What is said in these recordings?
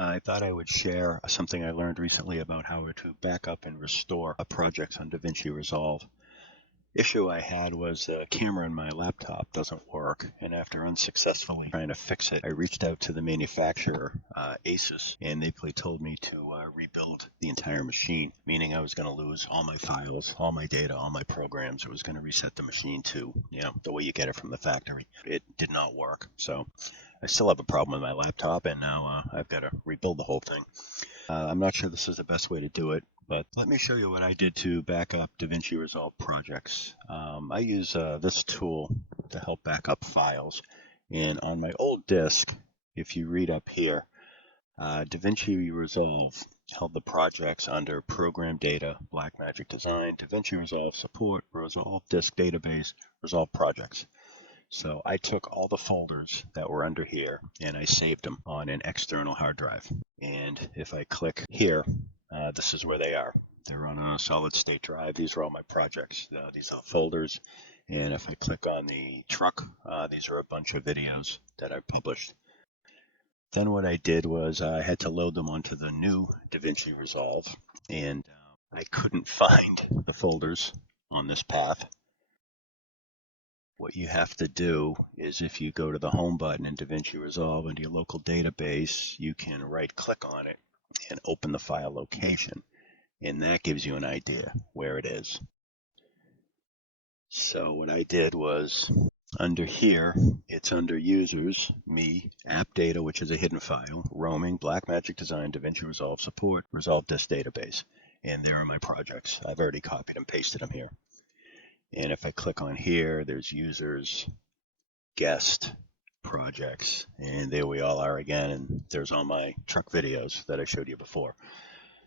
I thought I would share something I learned recently about how to back up and restore projects on DaVinci Resolve. Issue I had was the camera in my laptop doesn't work, and after unsuccessfully trying to fix it, I reached out to the manufacturer, Asus, and they basically told me to rebuild the entire machine, meaning I was going to lose all my files, all my data, all my programs. It was going to reset the machine to, the way you get it from the factory. It did not work, so I still have a problem with my laptop, and now I've got to rebuild the whole thing. I'm not sure this is the best way to do it, but let me show you what I did to back up DaVinci Resolve projects. I use this tool to help back up files. And on my old disk, if you read up here, DaVinci Resolve held the projects under Program Data, Blackmagic Design, DaVinci Resolve Support, Resolve Disk Database, Resolve Projects. So I took all the folders that were under here and I saved them on an external hard drive. And if I click here, this is where they are. They're on a solid state drive. These are all my projects. These are folders. And if I click on the truck, these are a bunch of videos that I published. Then what I did was I had to load them onto the new DaVinci Resolve. And I couldn't find the folders on this path. What you have to do is if you go to the home button in DaVinci Resolve into your local database, you can right click on it and open the file location. And that gives you an idea where it is. So what I did was under here, it's under users, me, app data, which is a hidden file, roaming, Blackmagic Design, DaVinci Resolve Support, Resolve Disk Database. And there are my projects. I've already copied and pasted them here. And if I click on here, there's users, guest, projects, and there we all are again. And there's all my truck videos that I showed you before.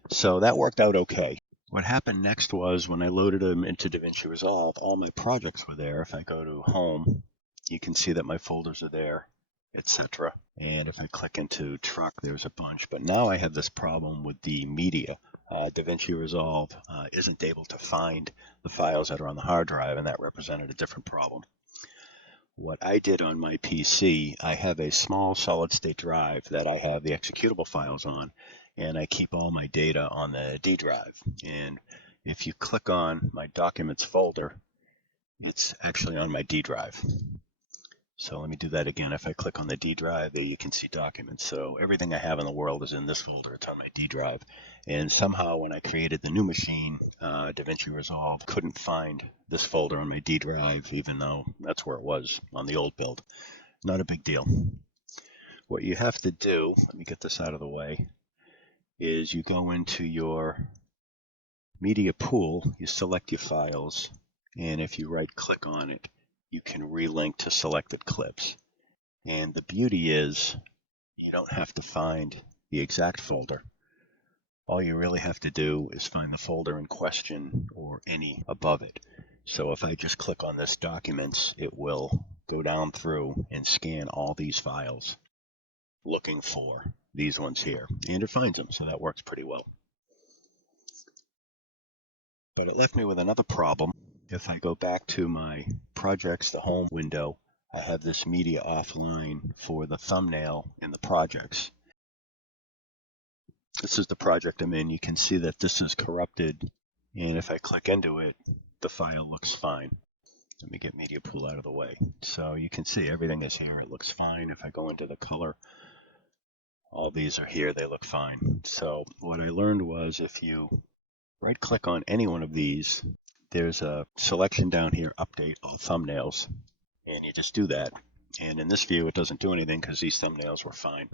So that worked out okay. What happened next was when I loaded them into DaVinci Resolve, all my projects were there. If I go to home, you can see that my folders are there, etc. And if I click into truck, there's a bunch. But now I have this problem with the media. DaVinci Resolve isn't able to find the files that are on the hard drive, and that represented a different problem. What I did on my PC, I have a small solid-state drive that I have the executable files on, and I keep all my data on the D drive. And if you click on my Documents folder, it's actually on my D drive. So let me do that again. If I click on the D drive, there you can see Documents. So everything I have in the world is in this folder. It's on my D drive. And somehow when I created the new machine, DaVinci Resolve couldn't find this folder on my D drive, even though that's where it was on the old build. Not a big deal. What you have to do, let me get this out of the way, is you go into your media pool, you select your files, and if you right click on it, you can relink to selected clips. And the beauty is you don't have to find the exact folder. All you really have to do is find the folder in question or any above it. So if I just click on this Documents, it will go down through and scan all these files looking for these ones here. And it finds them, so that works pretty well. But it left me with another problem. If I go back to my projects, the home window, I have this media offline for the thumbnail in the projects. This is the project I'm in. You can see that this is corrupted. And if I click into it, the file looks fine. Let me get media pool out of the way. So you can see everything is here. It looks fine. If I go into the color, all these are here. They look fine. So what I learned was if you right click on any one of these, there's a selection down here, update all thumbnails, and you just do that. And in this view, it doesn't do anything because these thumbnails were fine.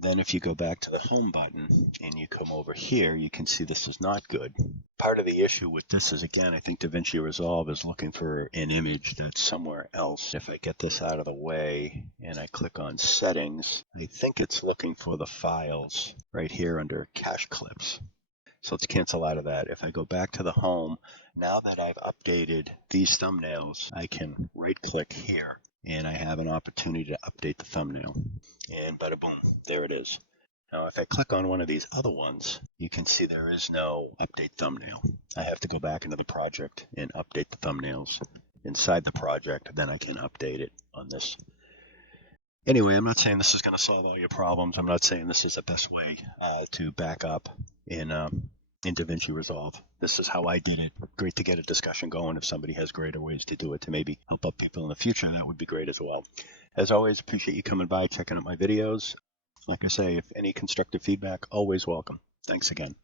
Then if you go back to the home button and you come over here, you can see this is not good. Part of the issue with this is, again, I think DaVinci Resolve is looking for an image that's somewhere else. If I get this out of the way and I click on settings, I think it's looking for the files right here under cache clips. So let's cancel out of that. If I go back to the home, now that I've updated these thumbnails, I can right click here and I have an opportunity to update the thumbnail. And bada boom, there it is. Now if I click on one of these other ones, you can see there is no update thumbnail. I have to go back into the project and update the thumbnails inside the project, then I can update it on this. Anyway, I'm not saying this is going to solve all your problems. I'm not saying this is the best way to back up in DaVinci Resolve. This is how I did it. Great to get a discussion going. If somebody has greater ways to do it to maybe help out people in the future, that would be great as well. As always, appreciate you coming by, checking out my videos. Like I say, if any constructive feedback, always welcome. Thanks again.